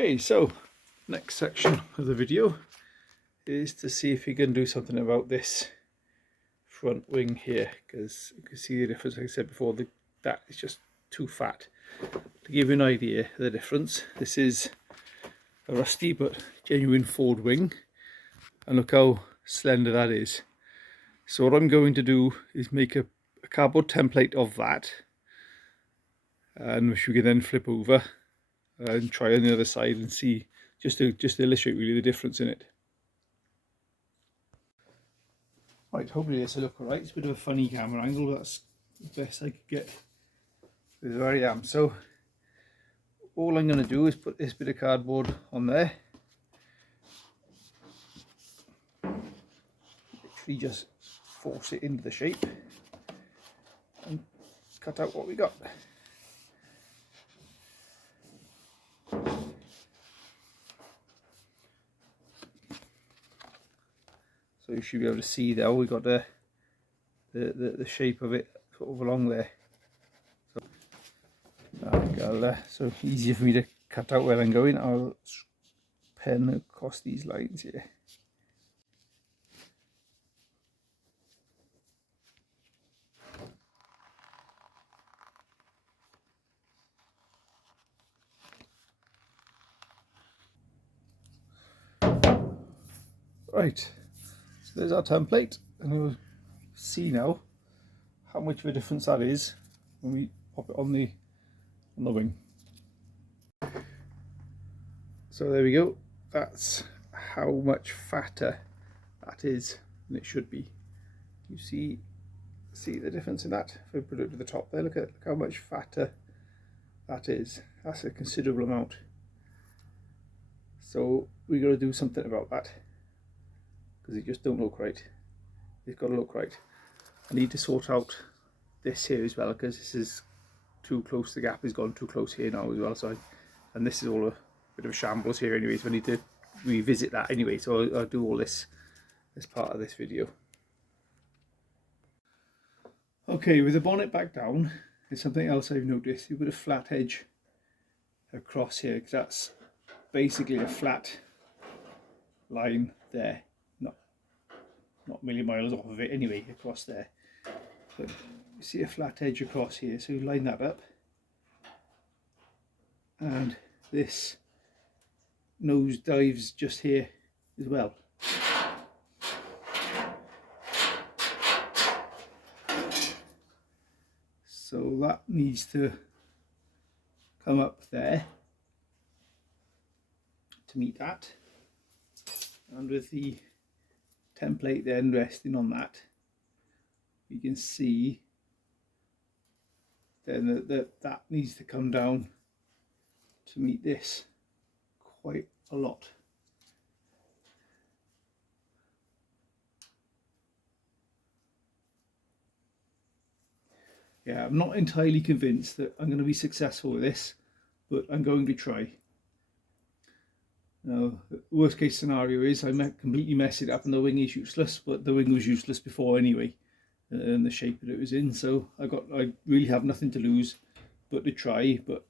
Okay, so next section of the video is to see if you can do something about this front wing here, because you can see the difference. Like I said before, that is just too fat. To give you an idea of the difference, this is a rusty but genuine Ford wing, and look how slender that is. So what I'm going to do is make a cardboard template of that, and which we can then flip over and try on the other side and see, just to illustrate really the difference in it. Right, hopefully this will look alright. It's a bit of a funny camera angle, but that's the best I could get. There I am. So all I'm going to do is put this bit of cardboard on there. Literally just force it into the shape and cut out what we got. So you should be able to see there, we got the shape of it sort of along there. So easier for me to cut out where I'm going. I'll pen across these lines here. Right, so there's our template, and you'll see now how much of a difference that is when we pop it on the wing. So there we go. That's how much fatter that is than it should be. You see the difference in that? If I put it to the top there, look how much fatter that is. That's a considerable amount. So we got to do something about that, because it just don't look right. It's got to look right. I need to sort out this here as well, because this is too close. The gap has gone too close here now as well. So and this is all a bit of a shambles here anyway, so I need to revisit that anyway. So I'll do all this as part of this video. Okay, with the bonnet back down, there's something else I've noticed. You've got a flat edge across here, because that's basically a flat line there, not a million miles off of it anyway, across there. But you see a flat edge across here, so you line that up, and this nose dives just here as well. So that needs to come up there to meet that, and with the template then resting on that, you can see then that needs to come down to meet this quite a lot. Yeah, I'm not entirely convinced that I'm going to be successful with this, but I'm going to try. Now, the worst case scenario is I might completely mess it up and the wing is useless, but the wing was useless before anyway, and the shape that it was in. So I really have nothing to lose but to try, but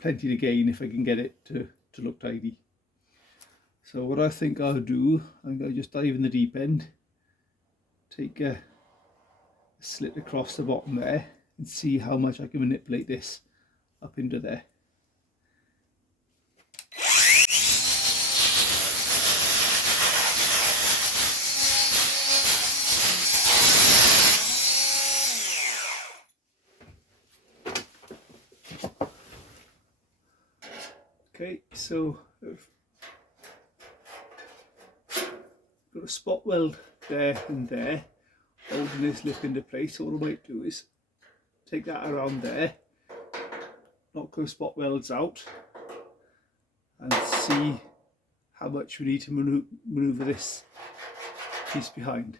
plenty to gain if I can get it to look tidy. So what I think I'll do, I'm going to just dive in the deep end, take a slit across the bottom there, and see how much I can manipulate this up into there. Okay, so I've got a spot weld there and there, holding this lip into place. So what I might do is take that around there, knock those spot welds out, and see how much we need to maneuver this piece behind.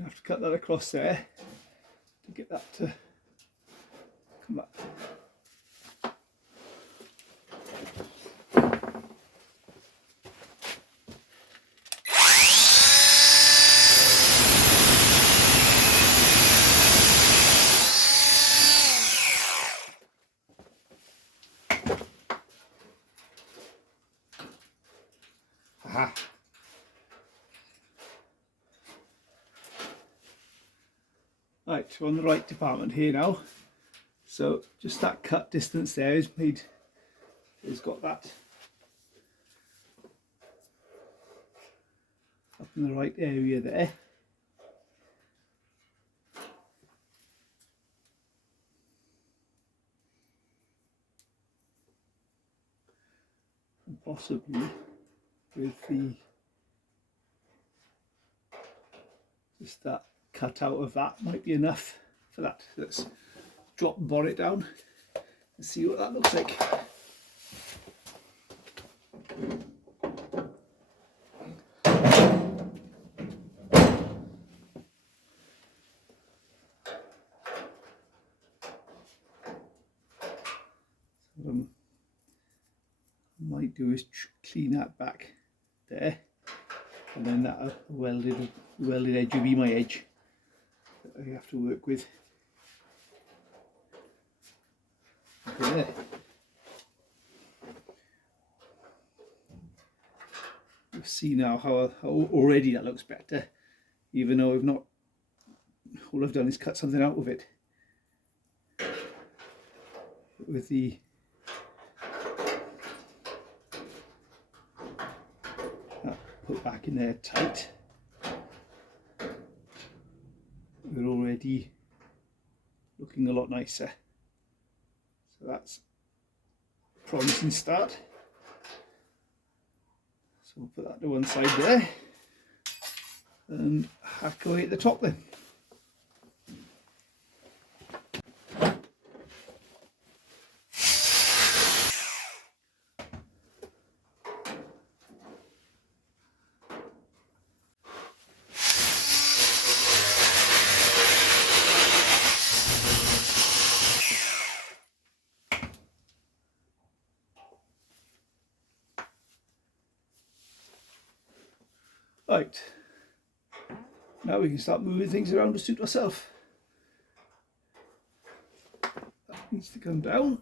I have to cut that across there to get that to come back. Aha. Right, we're on the right department here now. So just that cut distance there is made, has got that up in the right area there. And possibly with the, just that cut out of that might be enough for that. Let's drop the bonnet down and see what that looks like. What I might do is clean that back there, and then that welded edge will be my edge that I have to work with. There. You'll see now how already that looks better, even though I've not, all I've done is cut something out of it. With the put back in there tight, we're already looking a lot nicer. So that's a promising start. So we'll put that to one side there and hack away at the top then. Right, now we can start moving things around to suit ourselves. That needs to come down.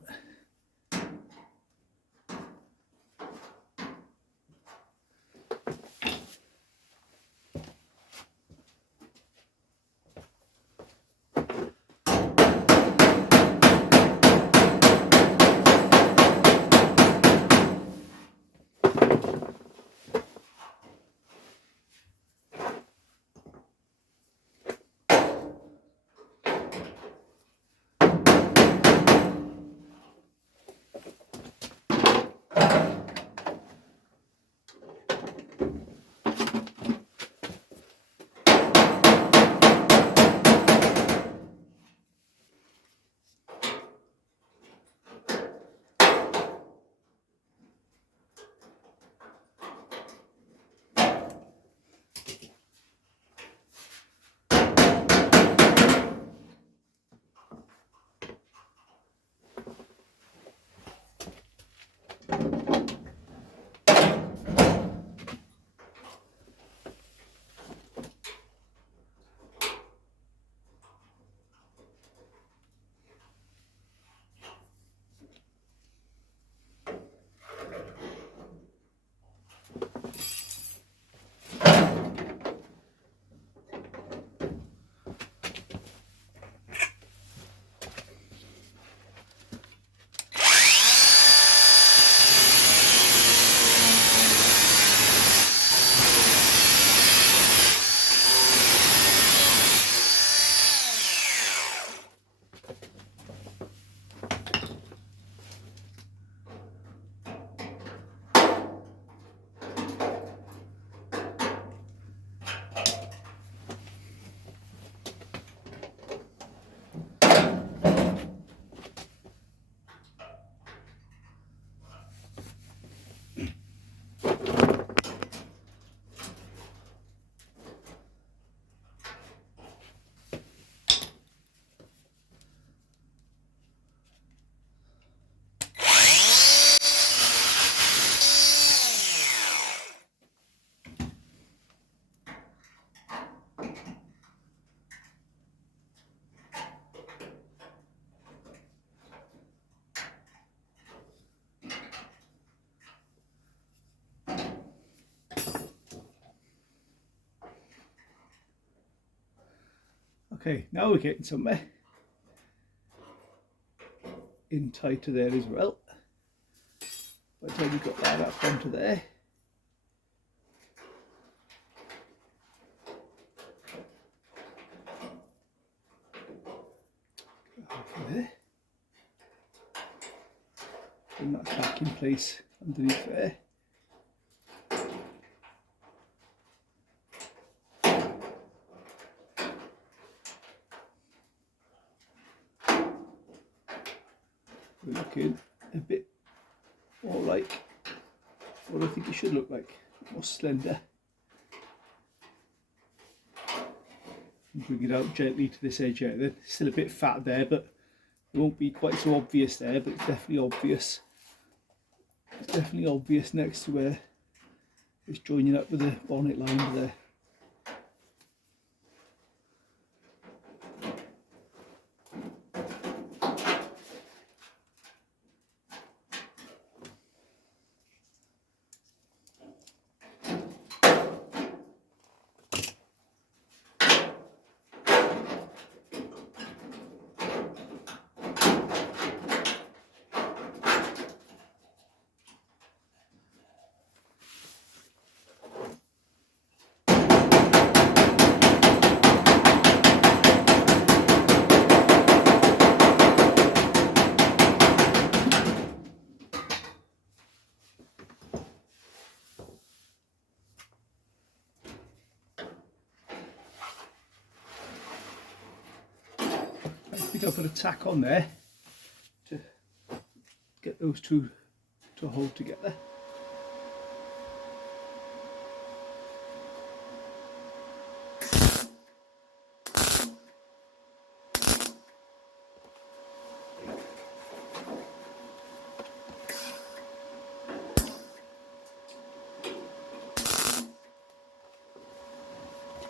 Okay, now we're getting somewhere. In tighter there as well. By the time we've got that up onto there. There. And that's back in place underneath there. We're looking a bit more like what I think it should look like, more slender. And bring it out gently to this edge here. There's still a bit fat there, but it won't be quite so obvious there, but it's definitely obvious. It's definitely obvious next to where it's joining up with the bonnet line there. I think I'll put a tack on there to get those two to hold together.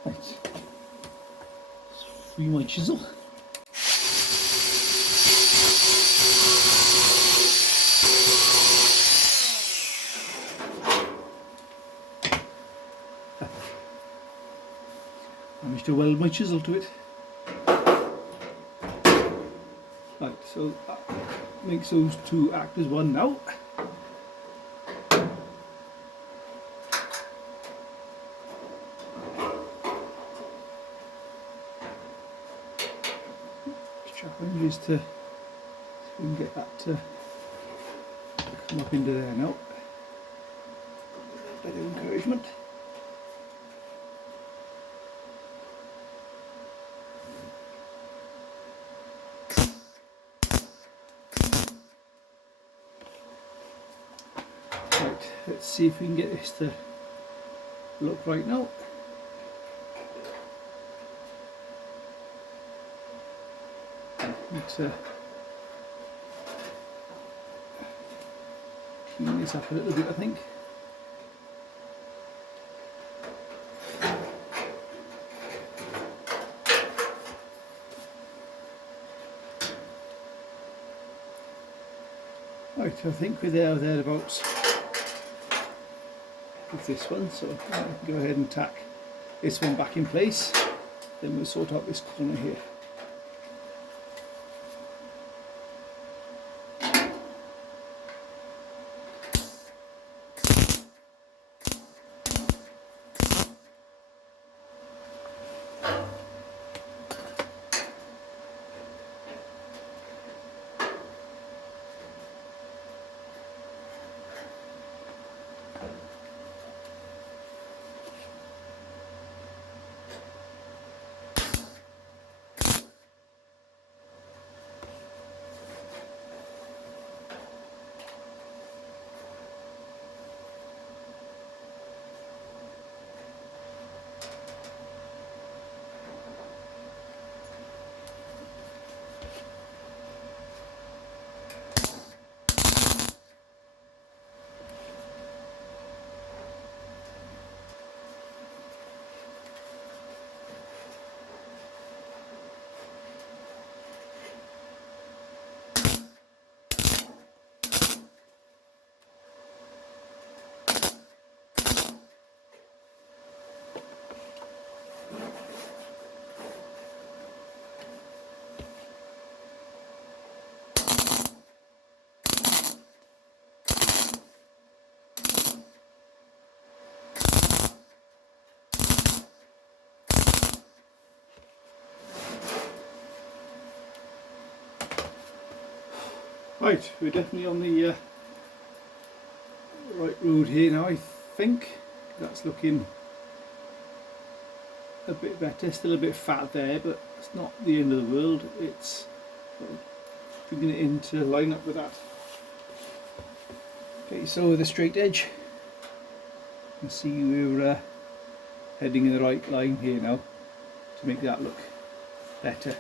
Right, let's free my chisel. Managed to weld my chisel to it. Right, so that makes those two act as one now. Challenge is to see if we can get that to come up into there now. Bit of encouragement. Right, let's see if we can get this to look right now. Need to clean this up a little bit, I think. Right, I think we're there or thereabouts with this one, so I can go ahead and tack this one back in place. Then we'll sort out this corner here. Right, we're definitely on the right road here now, I think. That's looking a bit better, still a bit fat there, but it's not the end of the world. It's bringing it in to line up with that. Okay, so with a straight edge, you can see we're heading in the right line here now to make that look better.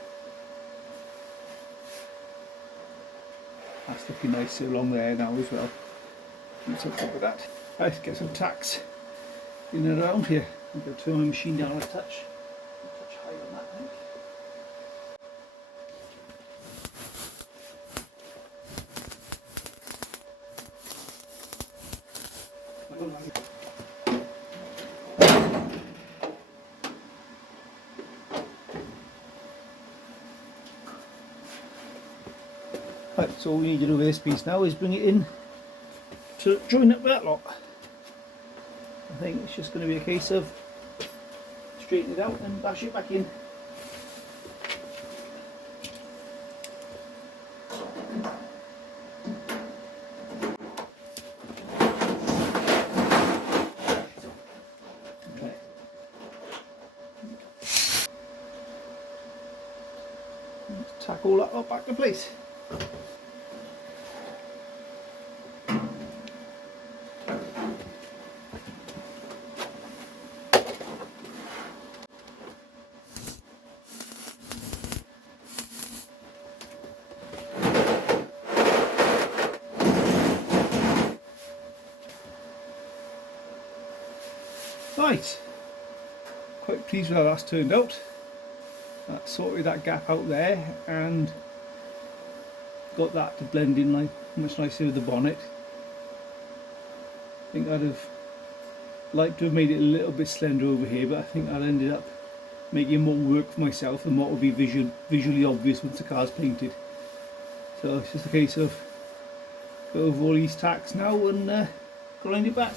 That's looking nicer along there now as well. Do something with that. Right, get some tacks in and around here. I'm going to turn my machine down a touch. A touch high on that, I think. Right, so all we need to do with this piece now is bring it in to join up that lot. I think it's just going to be a case of straighten it out and bash it back in. Okay. Tack all that up back to place. Right, quite pleased with how that's turned out. That sorted that gap out there and got that to blend in like much nicer with the bonnet. I think I'd have liked to have made it a little bit slender over here, but I think that ended up making more work for myself and what will be visually obvious once the car's painted. So it's just a case of go over all these tacks now and grind it back.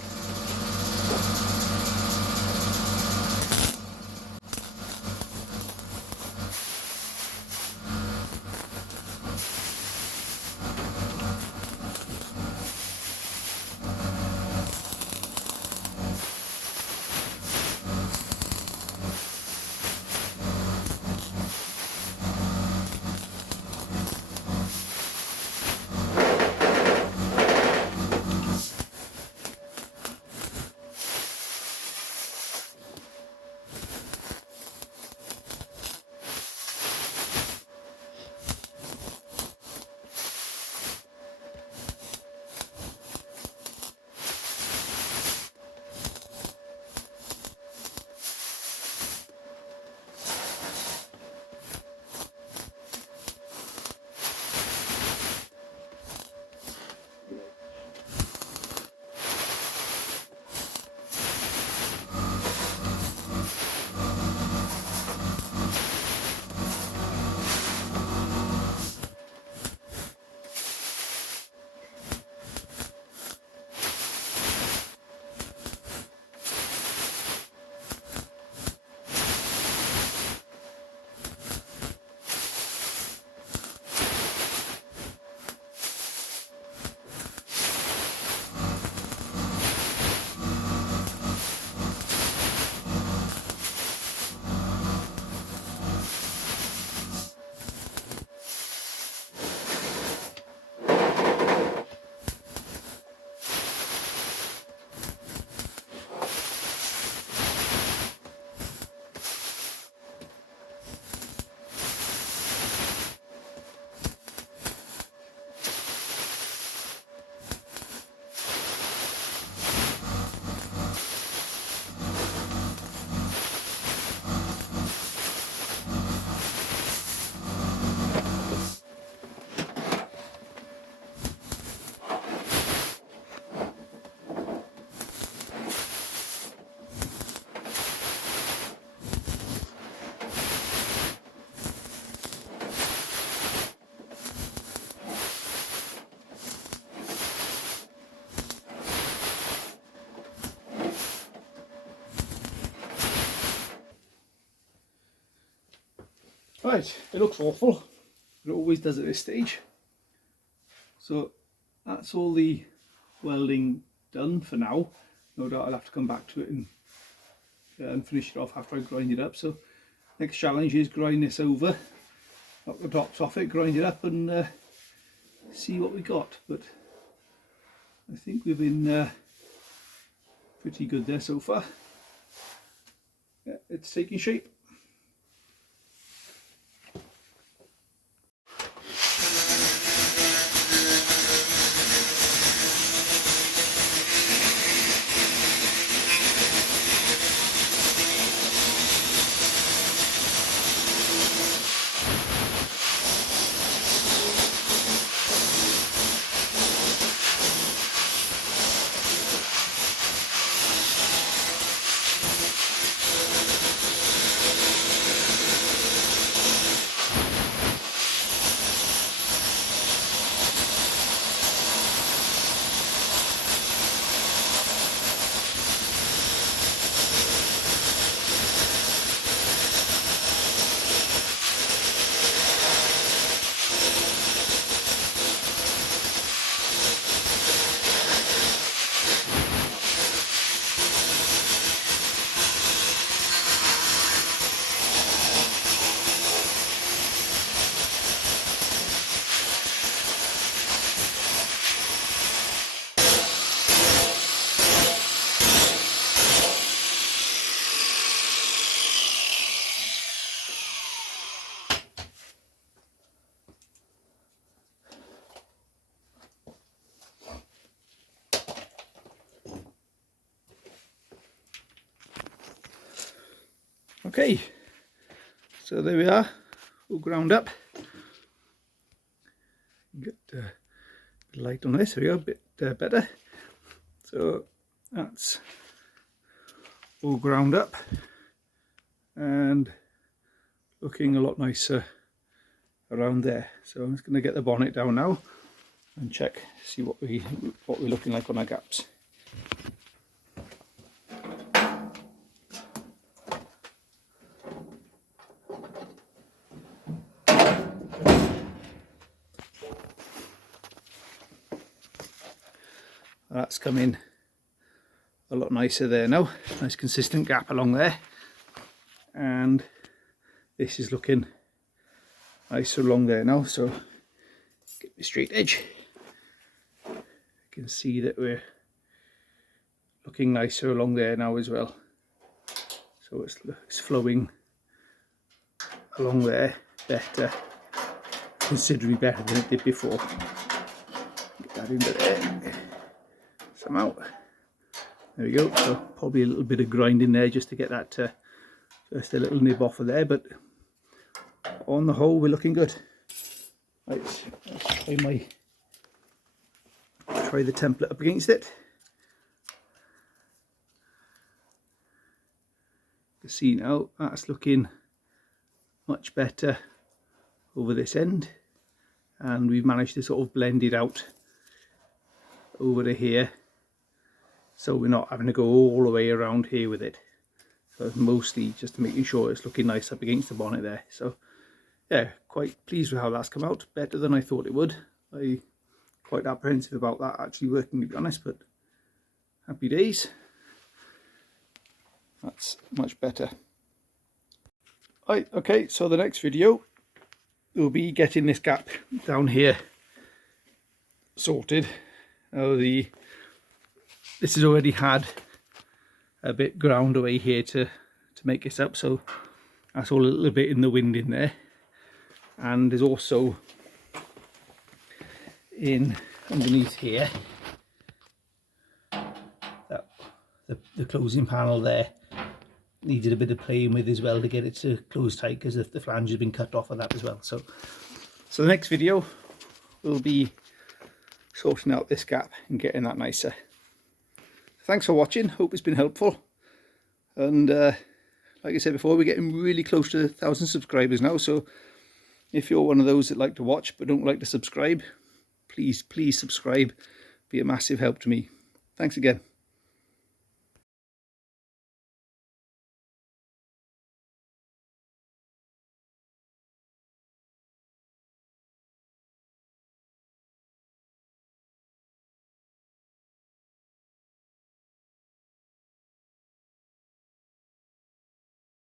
Right, it looks awful, but it always does at this stage. So that's all the welding done for now. No doubt I'll have to come back to it and finish it off after I grind it up. So next challenge is grind this over, knock the tops off it, grind it up, and see what we got. But I think we've been pretty good there so far. Yeah, it's taking shape. Okay, so there we are, all ground up. Get the light on this, there we go, a bit better. So that's all ground up and looking a lot nicer around there. So I'm just going to get the bonnet down now and check, see what we're looking like on our gaps. That's coming a lot nicer there now, nice consistent gap along there, and this is looking nicer along there now. So get the straight edge, you can see that we're looking nicer along there now as well. So it's flowing along there better, considerably better than it did before. Get that into there somehow. There we go. So probably a little bit of grinding there just to get that just a little nib off of there, but on the whole we're looking good. Right, let's try the template up against it. You can see now that's looking much better over this end, and we've managed to sort of blend it out over to here, so we're not having to go all the way around here with it. So it's mostly just making sure it's looking nice up against the bonnet there. So yeah, quite pleased with how that's come out, better than I thought it would. I'm quite apprehensive about that actually working, to be honest, but happy days. That's much better. Right, okay, so the next video will be getting this gap down here sorted. This has already had a bit ground away here to make this up, so that's all a little bit in the wind in there. And there's also in underneath here that the closing panel there needed a bit of playing with as well to get it to close tight, because the flange has been cut off of that as well. So the next video will be sorting out this gap and getting that nicer. Thanks for watching, hope it's been helpful, and like I said before, we're getting really close to 1,000 subscribers now, so if you're one of those that like to watch but don't like to subscribe, please subscribe, be a massive help to me. Thanks again.